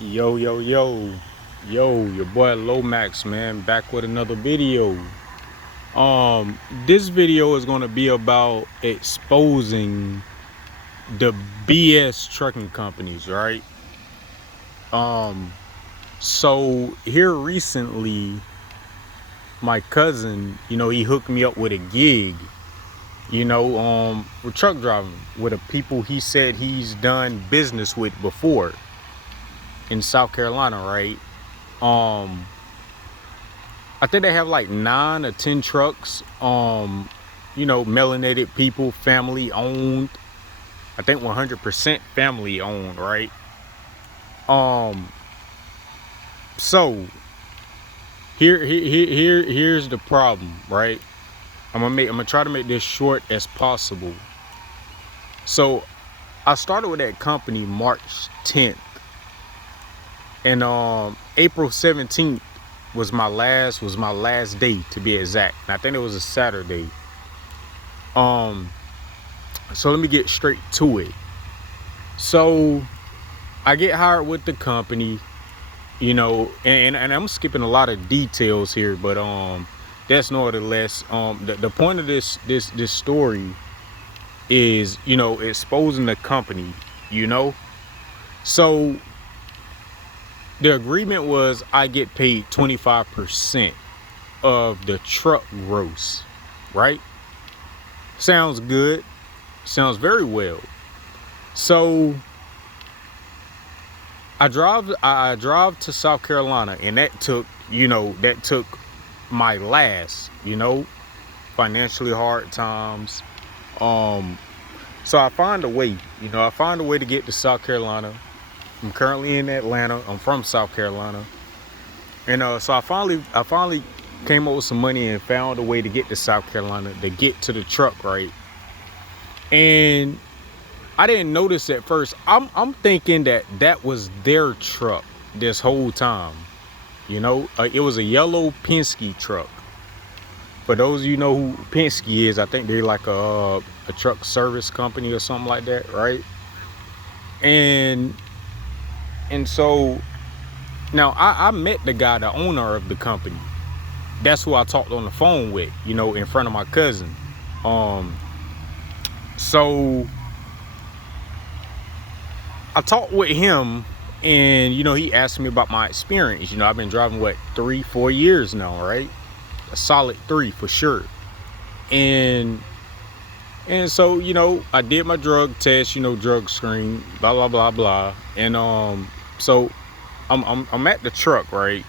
Yo, your boy Lomax, man, back with another video. This video is gonna be about exposing the BS trucking companies, right? Um, so here recently, my cousin, he hooked me up with a gig, with truck driving with a people he said he's done business with before in South Carolina, right? Um, I think they have like 9 or 10 trucks. Melanated people, family owned. I think 100% family owned, right? Um, so here's the problem, right? I'm gonna try to make this short as possible. So I started with that company March 10th, and April 17th was my last day, to be exact. And I think it was a Saturday. So let me get straight to it. So I get hired with the company, and I'm skipping a lot of details here, but that's nevertheless the point of this story is, exposing the company, you know. So the agreement was I get paid 25% of the truck gross, right? Sounds good. Sounds very well. So I drive to South Carolina, and that took my last, financially hard times. Um, so I find a way to get to South Carolina. I'm currently in Atlanta. I'm from South Carolina, and so I finally came up with some money and found a way to get to South Carolina to get to the truck, right? And I didn't notice at first. I'm thinking that was their truck this whole time. It was a yellow Penske truck. For those of you know who Penske is, I think they're like a truck service company or something like that, right? And so now I met the guy, the owner of the company. That's who I talked on the phone with, in front of my cousin. Um, so I talked with him, and he asked me about my experience. I've been driving 3-4 years now, right? A solid 3 for sure. And so I did my drug test, drug screen, blah blah blah blah. And so I'm at the truck, right?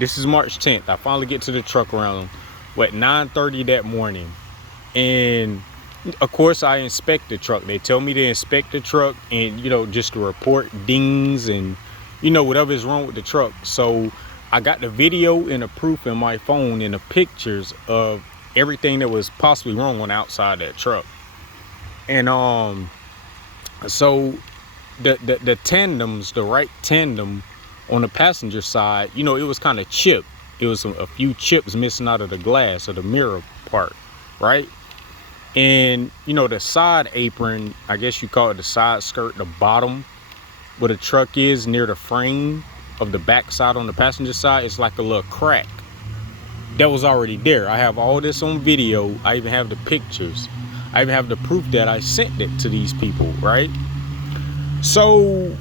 This is March 10th. I finally get to the truck around 9:30 that morning, and of course I inspect the truck. They tell me to inspect the truck, and just to report dings and whatever is wrong with the truck. So I got the video and the proof in my phone and the pictures of everything that was possibly wrong on the outside of that truck. And so the tandems, the right tandem on the passenger side, it was kind of chipped. It was a few chips missing out of the glass or the mirror part, right? And the side apron, I guess you call it the side skirt, the bottom where the truck is near the frame of the back side on the passenger side, it's like a little crack that was already there. I have all this on video. I even have the pictures. I even have the proof that I sent it to these people, right? So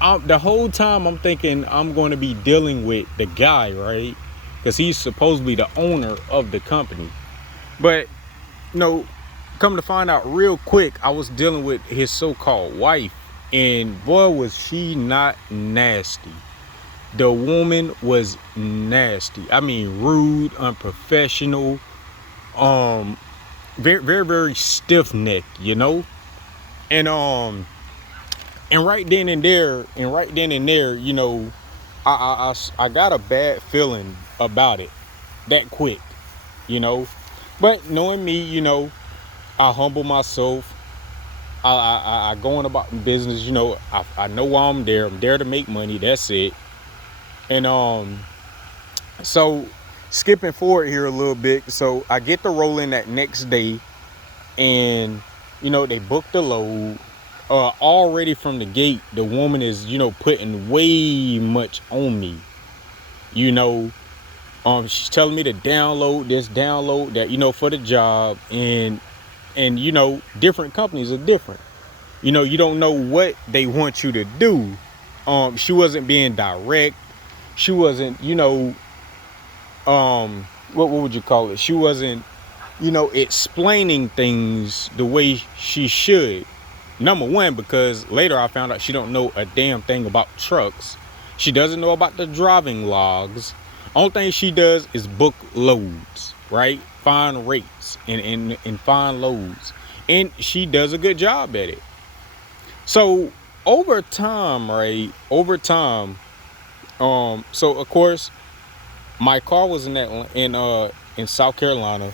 the whole time I'm thinking I'm going to be dealing with the guy, right? Because he's supposedly the owner of the company. But come to find out real quick, I was dealing with his so-called wife, and boy, was she not nasty. The woman was nasty. I mean, rude, unprofessional, very, very, very stiff-necked, and right then and there, I got a bad feeling about it that quick, But knowing me, I humble myself. I go on about business, I know why I'm there. I'm there to make money. That's it. And so skipping forward here a little bit. So I get to rolling that next day, and They booked the load. Already from the gate, the woman is, putting way much on me. You know, she's telling me to download this, download that, for the job, and different companies are different. You don't know what they want you to do. She wasn't being direct. She wasn't, what would you call it? She wasn't, explaining things the way she should. Number one, because later I found out she don't know a damn thing about trucks. She doesn't know about the driving logs. Only thing she does is book loads, right? Find rates and find loads. And she does a good job at it. So over time, right? So of course, my car was in South Carolina.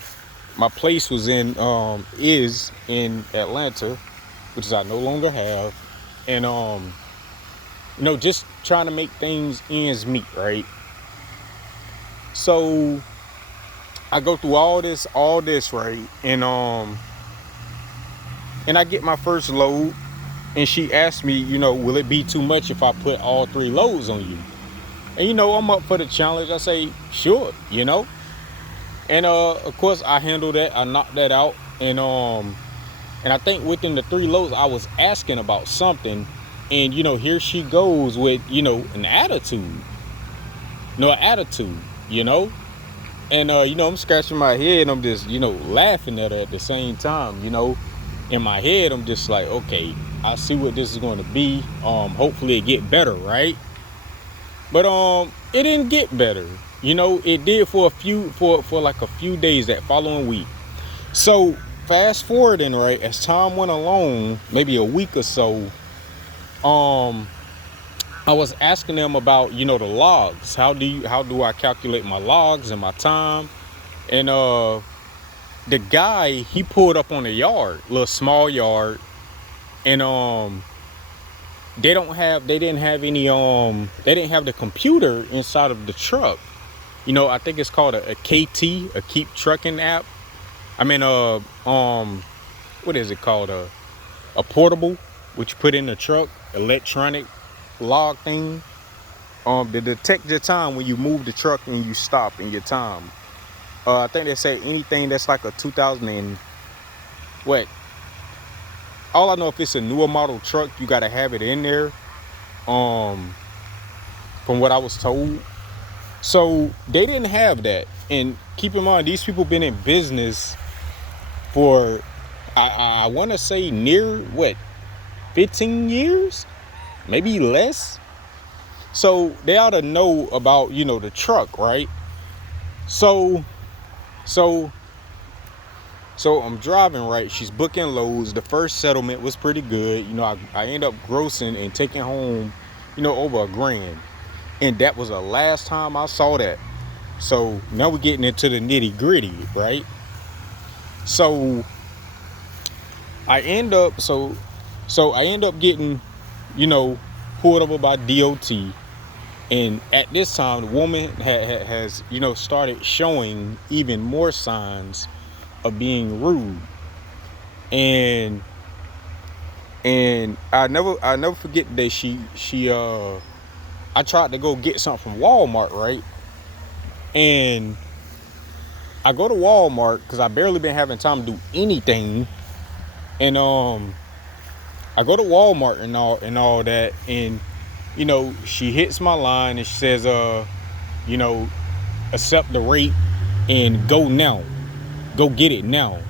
My place was is in Atlanta, which I no longer have. And just trying to make things ends meet, right? So I go through all this, right? And I get my first load, and she asked me, will it be too much if I put all 3 loads on you? And I'm up for the challenge. I say, sure, And of course I handled that. I knocked that out. And I think within the 3 loads I was asking about something, and here she goes with an attitude. And I'm scratching my head, and I'm just laughing at her at the same time. In my head I'm just like, okay, I see what this is going to be. Hopefully it get better, right? But it didn't get better. It did for like a few days that following week. So fast forwarding, right, as time went along, maybe a week or so, I was asking them about, the logs. How do I calculate my logs and my time? And the guy, he pulled up on a yard, little small yard, and they didn't have the computer inside of the truck. I think it's called a KT, a Keep Trucking app. I mean, what is it called? A portable, which you put in the truck, electronic log thing. To detect your time when you move the truck and you stop in your time. I think they say anything that's like a 2000 and what? All I know, if it's a newer model truck, you gotta have it in there. From what I was told. So they didn't have that. And keep in mind, these people been in business for, I want to say near 15 years, maybe less. So they ought to know about the truck, right? So I'm driving, right? She's booking loads. The first settlement was pretty good. I end up grossing and taking home over $1,000. And that was the last time I saw that. So now we're getting into the nitty gritty, right? So I end up getting, pulled over by DOT. And at this time, the woman has started showing even more signs of being rude. And I never forget that she I tried to go get something from Walmart, right? And I go to Walmart because I barely been having time to do anything. And I go to Walmart and all that, and she hits my line and she says, accept the rate and go now. Go get it now.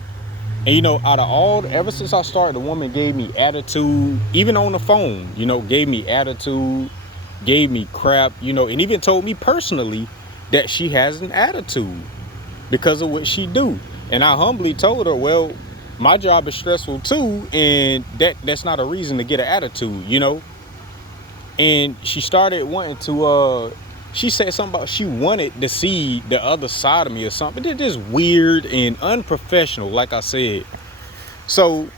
And out of ever since I started, the woman gave me attitude, even on the phone, gave me attitude, gave me crap, and even told me personally that she has an attitude because of what she do. And I humbly told her, well, my job is stressful too, and that's not a reason to get an attitude, And she started wanting to, she said something about she wanted to see the other side of me or something. It's just weird and unprofessional, like I said. So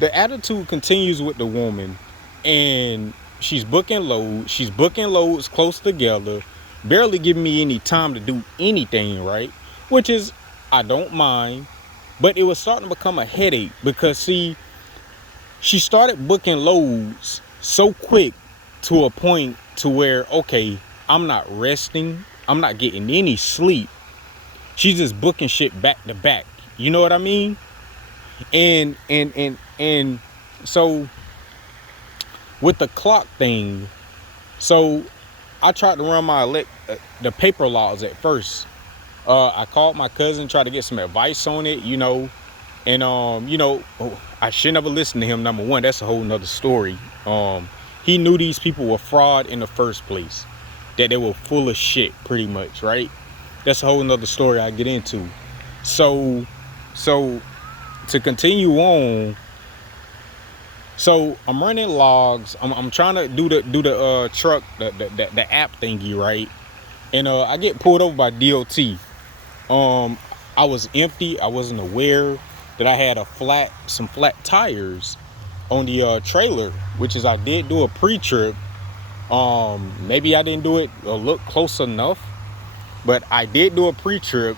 the attitude continues with the woman, and she's booking loads close together, barely giving me any time to do anything, right? Which is, I don't mind, but it was starting to become a headache because, see, she started booking loads so quick to a point to where, okay, I'm not resting, I'm not getting any sleep. She's just booking shit back to back. You know what I mean? And so with the clock thing, so I tried to run the paper logs at first. I called my cousin, tried to get some advice on it, you know, and I should never listen to him. Number one, that's a whole nother story. He knew these people were fraud in the first place, that they were full of shit, pretty much, right? That's a whole nother story I get into. So to continue on, so I'm running logs. I'm trying to do the truck, the app thingy, right? And I get pulled over by DOT. I was empty. I wasn't aware that I had some flat tires on the trailer, which is I did do a pre-trip. Maybe I didn't do it or look close enough, but I did do a pre-trip.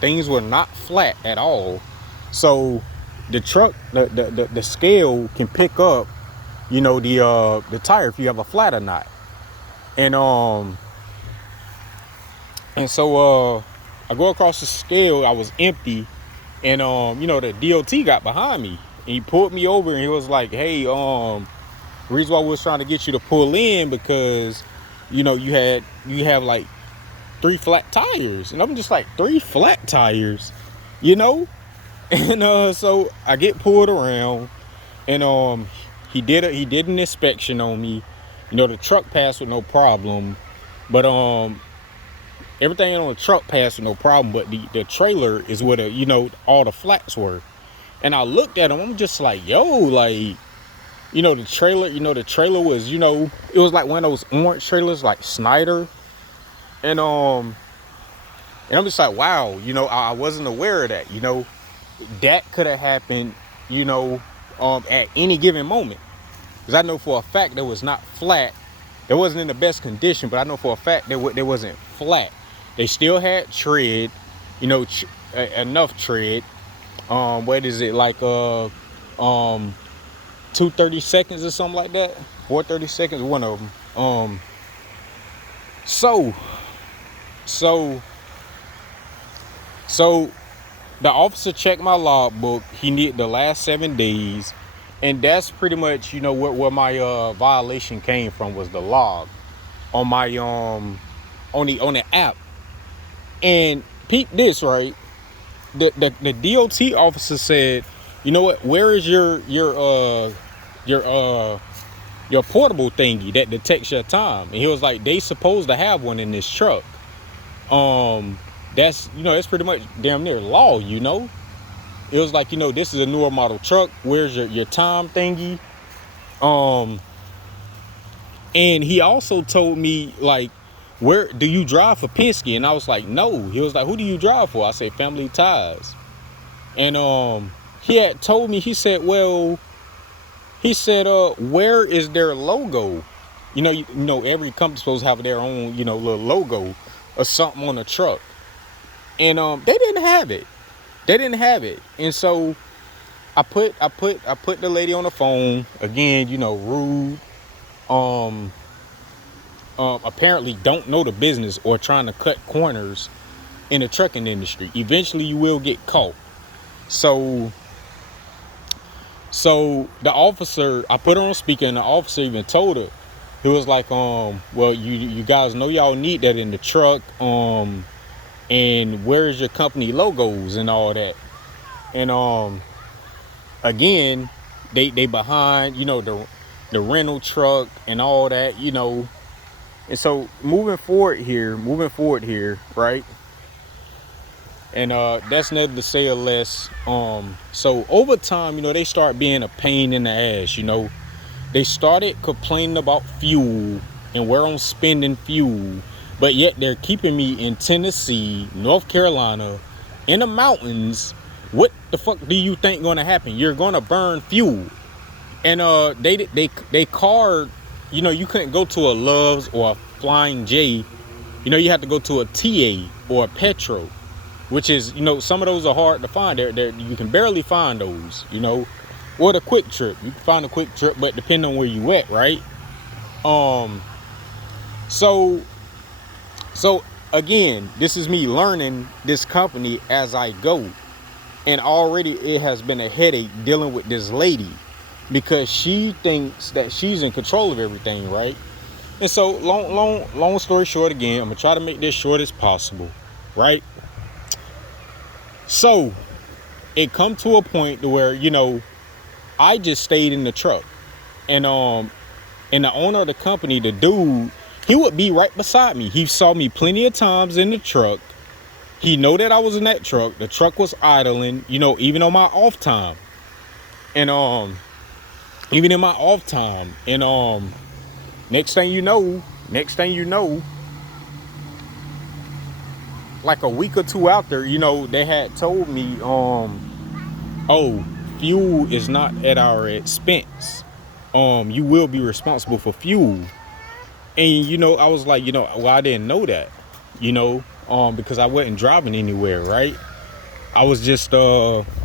Things were not flat at all. So the truck, the scale can pick up, you know, the tire if you have a flat or not. And so I go across the scale. I was empty, and you know, the DOT got behind me. And he pulled me over, and he was like, "Hey, the reason why we was trying to get you to pull in because, you know, you have like 3 flat tires." And I'm just like, 3 flat tires, you know? And so I get pulled around, and he did an inspection on me. You know, the truck passed with no problem, but everything on the truck passed with no problem, but the trailer is where you know, all the flats were. And I looked at him, I'm just like, yo, like, you know, the trailer was, you know, it was like one of those orange trailers like Snyder. And I'm just like, wow, you know, I wasn't aware of that, you know. That could have happened, you know, at any given moment. Because I know for a fact that was not flat. It wasn't in the best condition, but I know for a fact that it wasn't flat. They still had tread, you know, enough tread. What is it, like 230 seconds or something like that? 430 seconds, one of them. So the officer checked my logbook. He needed the last 7 days, and that's pretty much, you know, where my violation came from, was the log on my on the app. And peep this, right? The DOT officer said, you know what? Where is your portable thingy that detects your time? And he was like, they supposed to have one in this truck. That's, you know, that's pretty much damn near law, you know. It was like, you know, this is a newer model truck. Where's your time thingy? And he also told me, like, where do you drive for Penske? And I was like, no. He was like, who do you drive for? I said, Family Ties. And he had told me, he said, where is their logo? You know, every company's supposed to have their own, you know, little logo or something on the truck. And they didn't have it. And so I put the lady on the phone again, you know, rude. Apparently don't know the business or trying to cut corners in the trucking industry. Eventually you will get caught. So the officer, I put her on speaker, and the officer even told her, he was like, well, you guys know y'all need that in the truck. And where's your company logos and all that? And again, they behind, you know, the rental truck and all that, you know. And so moving forward here, right? And that's never to say or less. So over time, you know, they start being a pain in the ass, you know. They started complaining about fuel and where I'm spending fuel, but yet they're keeping me in Tennessee, North Carolina, in the mountains. What the fuck do you think gonna happen? You're gonna burn fuel. And they card, you know, you couldn't go to a Love's or a Flying J. You know, you have to go to a TA or a Petro, which is, you know, some of those are hard to find. You can barely find those, you know. or the quick trip. You can find a quick trip, but depending on where you at, right? Um, so so again, this is me learning this company as I go. And already it has been a headache dealing with this lady because she thinks that she's in control of everything, right? And so long story short, again, I'm gonna try to make this short as possible, right? So it come to a point to where, I just stayed in the truck. And the owner of the company, the dude, he would be right beside me. He saw me plenty of times in the truck. He know that I was in that truck. The truck was idling, even on my off time. And even in my off time. And next thing you know, like a week or two out there, they had told me, oh, fuel is not at our expense. You will be responsible for fuel. And I was like, well, I didn't know that, because I wasn't driving anywhere, right? I was just idling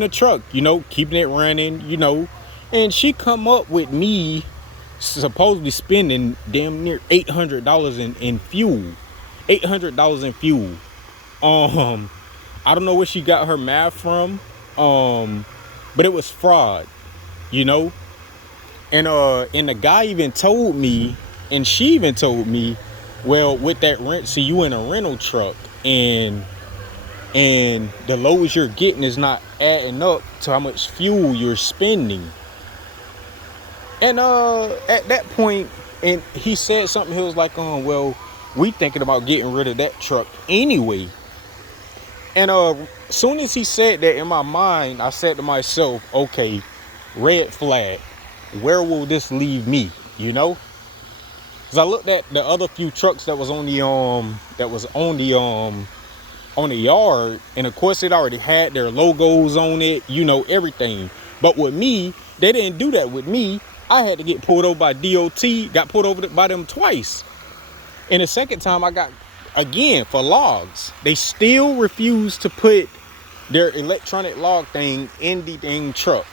the truck, keeping it running, and she come up with me supposedly spending damn near $800 in fuel. $800 in fuel. I don't know where she got her math from, but it was fraud, And the guy even told me, and she even told me, well, with that rent, see, you in a rental truck, and the lowest you're getting is not adding up to how much fuel you're spending. And at that point, and he said something. He was like, well, we thinking about getting rid of that truck anyway. And soon as he said that, in my mind, I said to myself, okay, red flag. Where will this leave me? Because I looked at the other few trucks that was on the yard, and of course it already had their logos on it, everything. But with me, they didn't do that with me. I had to get pulled over by DOT, got pulled over by them twice. And the second time I got, again, for logs. They still refuse to put their electronic log thing in the dang truck.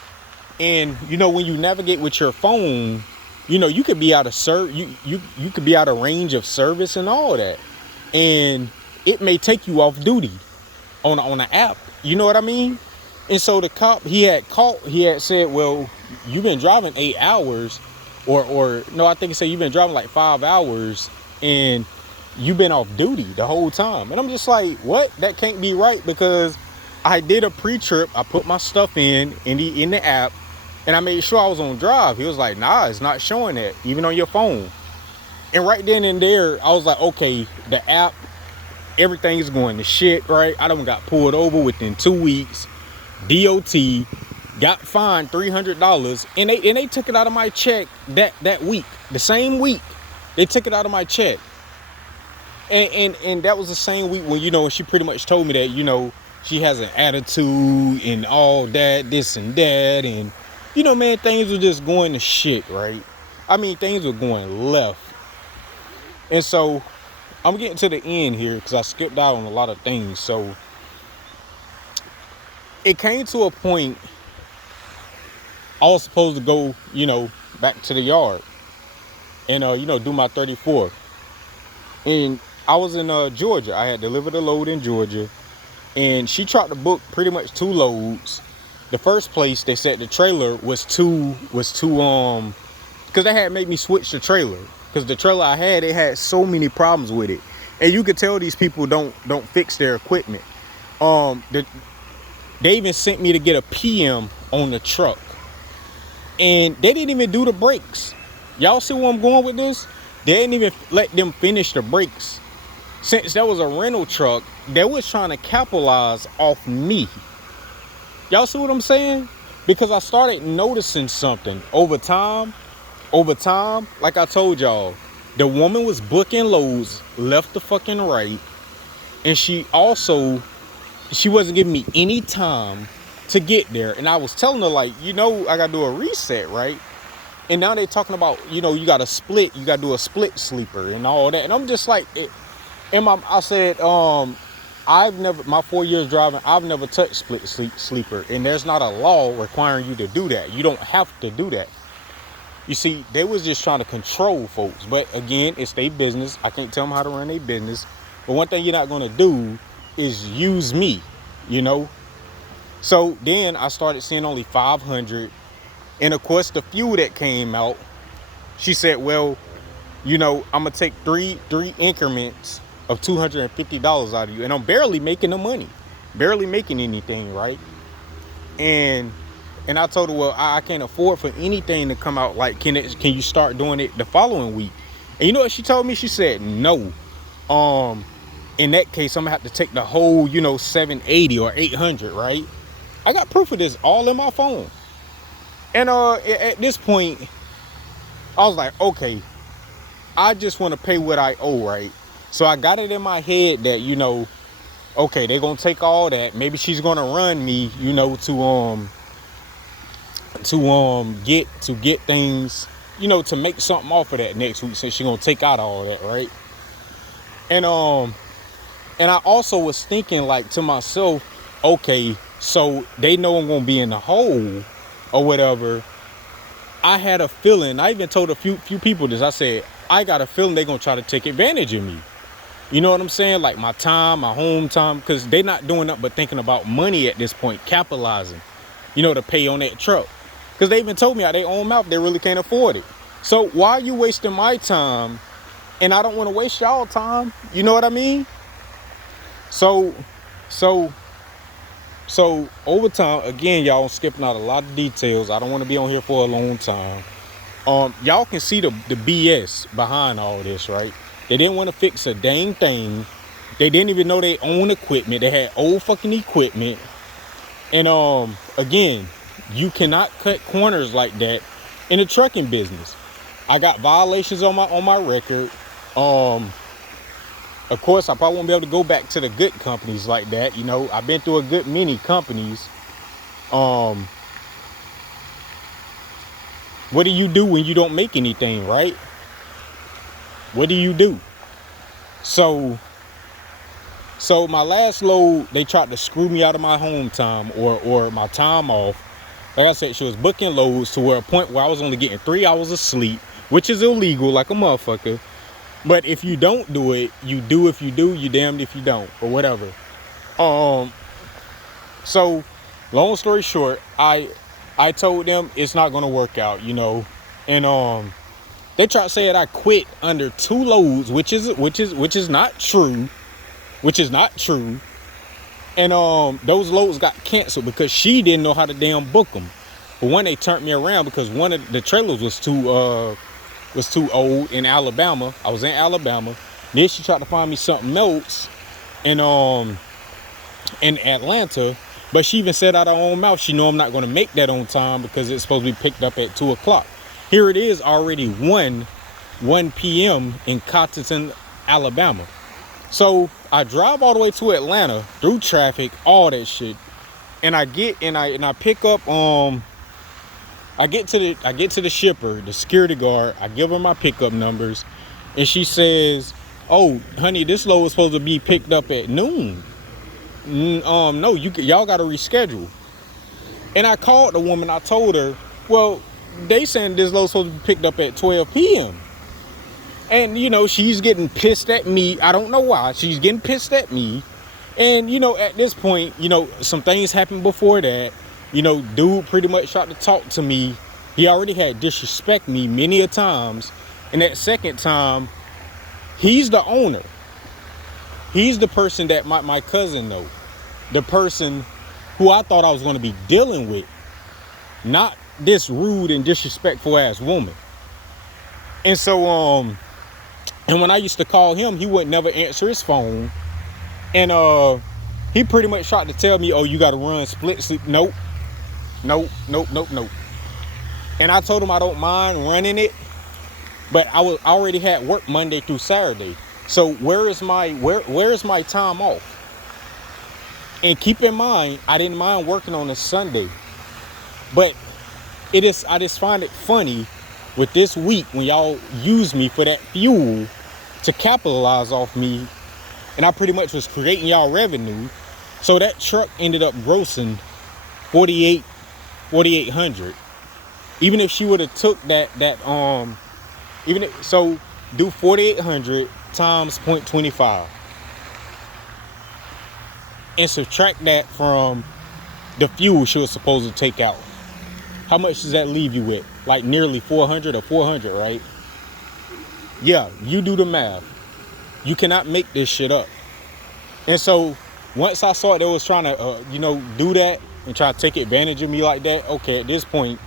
And, when you navigate with your phone, you could be out of you could be out of range of service and all that. And it may take you off duty on an app. You know what I mean? And so the cop, he had said, well, you've been driving 8 hours or no, I think he said you've been driving like 5 hours and you've been off duty the whole time. And I'm just like, what? That can't be right, because I did a pre-trip. I put my stuff in the app, and I made sure I was on drive. He was like, nah, it's not showing that, even on your phone. And right then and there, I was like, okay, the app, everything is going to shit, right? I done got pulled over within 2 weeks. DOT got fined $300, and they took it out of my check that week. The same week, they took it out of my check. And that was the same week when, she pretty much told me that, she has an attitude and all that, this and that. And, man, things were just going to shit, right? I mean, things were going left. And so I'm getting to the end here because I skipped out on a lot of things. So it came to a point I was supposed to go, back to the yard and, do my 34. And I was in Georgia. I had delivered a load in Georgia, and she tried to book pretty much 2 loads. The first place, they said the trailer was too because they had made me switch the trailer, because the trailer I had, it had so many problems with it, and you could tell these people don't fix their equipment. They even sent me to get a PM on the truck, and they didn't even do the brakes. Y'all see where I'm going with this? They didn't even let them finish the brakes. Since that was a rental truck, they was trying to capitalize off me. Y'all see what I'm saying? Because I started noticing something over time, like I told y'all, the woman was booking loads left to fucking right. And she wasn't giving me any time to get there. And I was telling her, like, I got to do a reset, right? And now they're talking about, you got to do a split sleeper and all that. And I'm just like, I said, my 4 years driving, I've never touched split sleeper, and there's not a law requiring you to do that. You don't have to do that. You see, they was just trying to control folks. But again, it's their business. I can't tell them how to run their business. But one thing you're not going to do is use me, you know. So then I started seeing only 500. And of course, the few that came out, she said, well, you know, I'm going to take three increments of $250 out of you. And I'm barely making the money, barely making anything, right? And I told her, well, I can't afford for anything to come out. Like, can you start doing it the following week? And you know what she told me? She said, no. In that case, I'm gonna have to take the whole, you know, 780 or 800, right? I got proof of this all in my phone. And at this point, I was like, okay, I just want to pay what I owe, right? So I got it in my head that, you know, okay, they're gonna take all that. Maybe she's gonna run me, you know, to get things, you know, to make something off of that next week, since she's gonna take out all that, right? And I also was thinking, like, to myself, okay, so they know I'm gonna be in the hole or whatever. I had a feeling, I even told a few people this, I said, I got a feeling they're gonna try to take advantage of me. You know what I'm saying? Like my time, my home time, because they're not doing nothing but thinking about money at this point, capitalizing, you know, to pay on that truck. Because they even told me out their own mouth they really can't afford it. So why are you wasting my time? And I don't want to waste y'all time. You know what I mean? So over time, again, y'all, I'm skipping out a lot of details. I don't want to be on here for a long time. Y'all can see the BS behind all this, right? They didn't want to fix a dang thing. They didn't even know they own equipment. They had old fucking equipment. And again, you cannot cut corners like that in the trucking business. I got violations on my record. Of course, I probably won't be able to go back to the good companies like that. You know, I've been through a good many companies. What do you do when you don't make anything, right? What do you do? So my last load, they tried to screw me out of my home time or my time off. Like I said, she was booking loads to a point where I was only getting 3 hours of sleep, which is illegal like a motherfucker. But if you don't do it, you do. If you do, you damned if you don't, or whatever. So long story short, I told them it's not gonna work out, you know. And they tried to say that I quit under 2 loads, which is not true. Which is not true. And those loads got canceled because she didn't know how to damn book them. But when they turned me around because one of the trailers was too old in Alabama. I was in Alabama. Then she tried to find me something else in Atlanta. But she even said out of her own mouth, she know I'm not going to make that on time because it's supposed to be picked up at 2 o'clock. Here it is already 1 p.m. in Cotterton, Alabama. So I drive all the way to Atlanta through traffic, all that shit. And I get and I pick up I get to the shipper, the security guard. I give her my pickup numbers, and she says, "Oh, honey, this load was supposed to be picked up at noon. No, y'all got to reschedule." And I called the woman. I told her, "Well, they saying this load supposed to be picked up at 12 p.m." And you know, she's getting pissed at me. I don't know why. She's getting pissed at me. And you know, at this point, you know, some things happened before that. You know, dude pretty much tried to talk to me. He already had disrespect me many a times. And that second time, he's the owner. He's the person that my cousin know. The person who I thought I was going to be dealing with. Not this rude and disrespectful ass woman. And so, and when I used to call him, he would never answer his phone. And he pretty much tried to tell me, oh, you got to run split sleep. Nope. And I told him I don't mind running it, but I already had work Monday through Saturday. So where is my time off? And keep in mind, I didn't mind working on a Sunday, but I just find it funny with this week when y'all use me for that fuel to capitalize off me. and I pretty much was creating y'all revenue. So that truck ended up grossing 4,800. Even if she would have took so do 4,800 times 0.25 and subtract that from the fuel she was supposed to take out. How much does that leave you with? Like nearly 400 or 400, right? Yeah, you do the math. You cannot make this shit up. And so once I saw they was trying to, do that and try to take advantage of me like that, okay, at this point,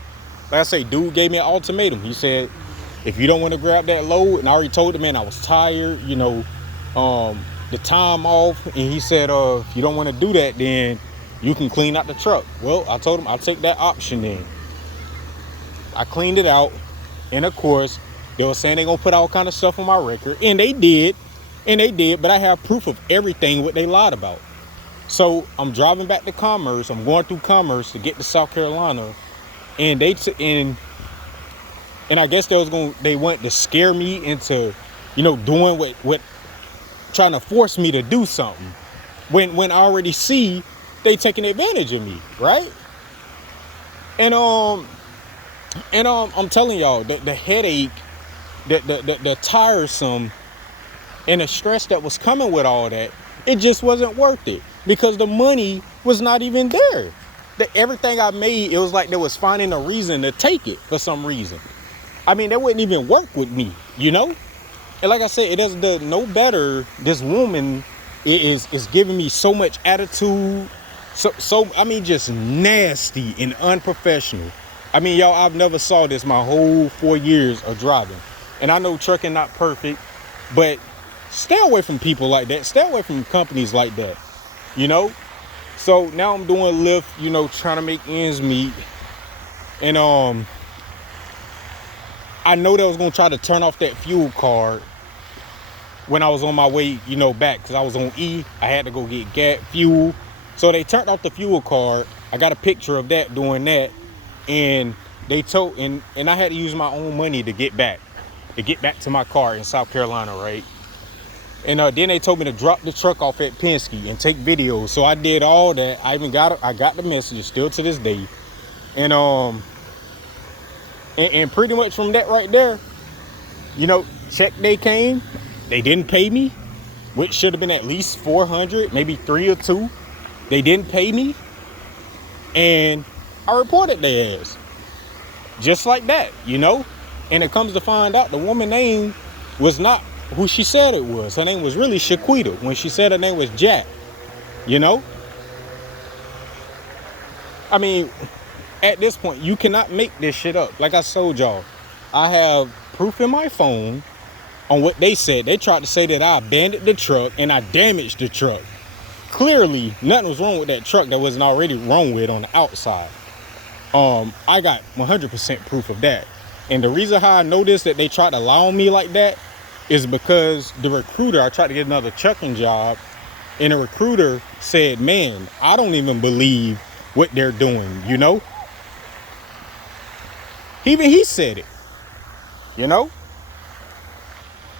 like I say, dude gave me an ultimatum. He said, if you don't want to grab that load, and I already told the man I was tired, the time off, and he said, if you don't want to do that, then you can clean out the truck. Well, I told him I'll take that option then. I cleaned it out, and of course, they were saying they're going to put all kind of stuff on my record, and they did, but I have proof of everything what they lied about. So I'm driving back to Commerce. I'm going through Commerce to get to South Carolina, and and I guess they wanted to scare me into, doing what trying to force me to do something. When I already see they taking advantage of me, right? And I'm telling y'all, the headache, the tiresome, and the stress that was coming with all that, it just wasn't worth it because the money was not even there. Everything I made, it was like they was finding a reason to take it for some reason. I mean, they wouldn't even work with me, And like I said, it does no better. This woman is giving me so much attitude. So I mean, just nasty and unprofessional. I mean, y'all, I've never saw this my whole 4 years of driving. And I know trucking not perfect, but stay away from people like that. Stay away from companies like that, So now I'm doing Lyft, trying to make ends meet. And I know they was going to try to turn off that fuel card when I was on my way, back. Because I was on E. I had to go get gas fuel. So they turned off the fuel card. I got a picture of that doing that. And they told, and I had to use my own money to get back to my car in South Carolina, right? And then they told me to drop the truck off at Penske and take videos. So I did all that. I got the message still to this day. And pretty much from that right there, check day came. They didn't pay me, which should have been at least 400, maybe 3 or 2. They didn't pay me. And I reported their ass. Just like that, And it comes to find out the woman's name was not who she said it was. Her name was really Shaquita when she said her name was Jack, I mean, at this point, you cannot make this shit up. Like I told y'all, I have proof in my phone on what they said. They tried to say that I abandoned the truck and I damaged the truck. Clearly, nothing was wrong with that truck that wasn't already wrong with on the outside. I got 100% proof of that. And the reason how I know this, that they tried to lie on me like that, is because the recruiter, I tried to get another trucking job, and the recruiter said, man, I don't even believe what they're doing, Even he said it,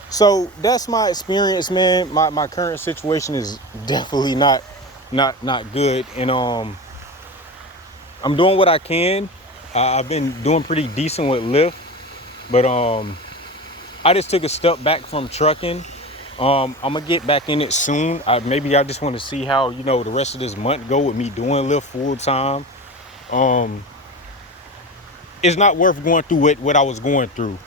So that's my experience, man. My current situation is definitely not good. And I'm doing what I can. I've been doing pretty decent with Lyft, but I just took a step back from trucking. I'm gonna get back in it soon. Maybe I just want to see how the rest of this month go with me doing Lyft full time. It's not worth going through what I was going through,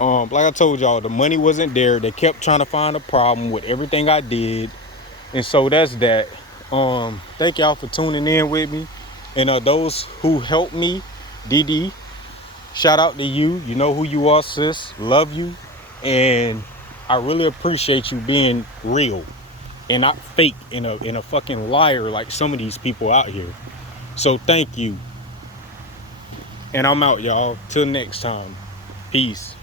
Like I told y'all, the money wasn't there. They kept trying to find a problem with everything I did, and so that's that. Thank y'all for tuning in with me, and those who helped me, DD. Shout out to you. You know who you are, sis. Love you. And I really appreciate you being real and not fake and a fucking liar like some of these people out here. So thank you. And I'm out, y'all. Till next time. Peace.